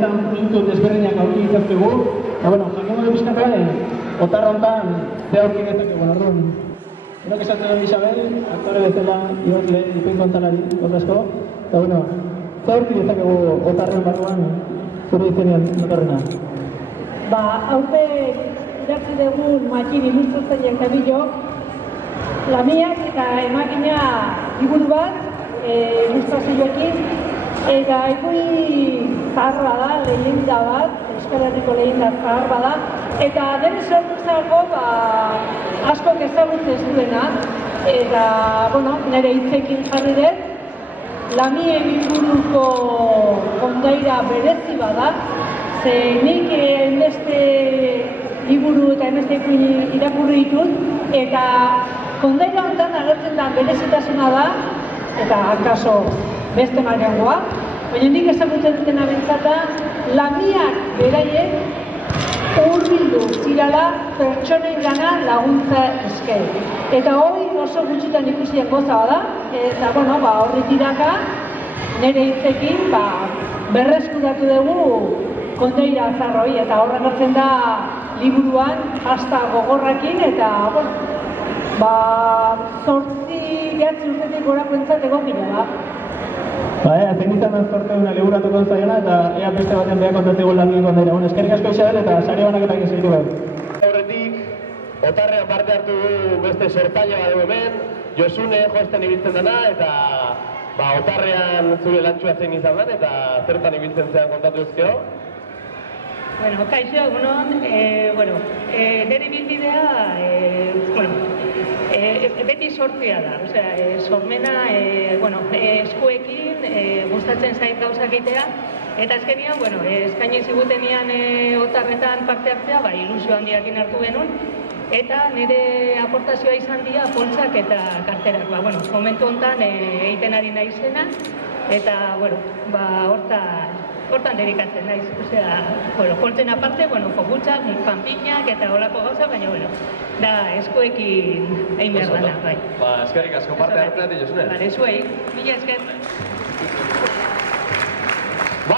benetan produktu desberdinak aurki ditzazkegu. Jakingo du bizkatu gane, otarra hontan ze aurki ditzakegu, orduan. Gero esatzen duen Isabel, aktore bezala, ibazle, ipuin kontalari, asko. Eta, ze aurki ditzakegu otarren barruan, zure izenean, notarrena? Haute idatzi dugun matxin ilustratzaileak dabilok, lamiak eta emakina liburu bat, ilustrazioekin, eta ipuin zaharra da, lehenda bat, Euskal Herriko lehenda zaharra da, eta dene sorprezako askok ezagutzen zuena, eta, nire hitzekin jarri dut, lamien inguruko kondaira berezi bada, ze nik enbeste liburu eta enbeste ipuin irakurri ditut, eta kondaira honetan agertzen da berezitasuna da, eta akaso beste mailagoa, baina nik ezagutzen dutena bentsata, lamiak beraiek hurbildu zirala pertsonen gana laguntza eske. Eta hori oso gutxitan ikusien goza bada, eta horri tiraka nire hitzekin berreskuratu dugu kondaira zarroi, eta horren hartzen da liburuan hasta gogorrakin, eta zortzi urtetik gorako entzat egokila da. Zein izan den zorte una liburatuko zaiona, eta ea beste batean beha kontatzeko lamien kondaira. Eskerrik asko Isabel, eta sare banaketak izaitu behar. Horretik, otarrean parte hartu du beste sortaile bat du hemen, Josune josten ibiltzen dena, eta otarrean zure lantxua zein izan den, eta zertan ibiltzen zean kontatu ezkero. Kaixo, egunon, nire bilbidea, beti sortzea da, sormena, eskuekin, gustatzen zait gauzak egitea, eta azkenian, eskaini zigutenian otarretan parte hartzea, ilusio handiakin hartu genuen, eta nire aportazioa izan dira poltsak eta karterak. Momentu honetan egiten ari naizena, eta, hortan dedikatzen naiz, poltzen aparte, jogutxak, panpinak eta olako gauza, baina, da eskuekin egin behar dana, bai. Eskerrik asko parte hartzeatik, Josune. Zuei, mila esker.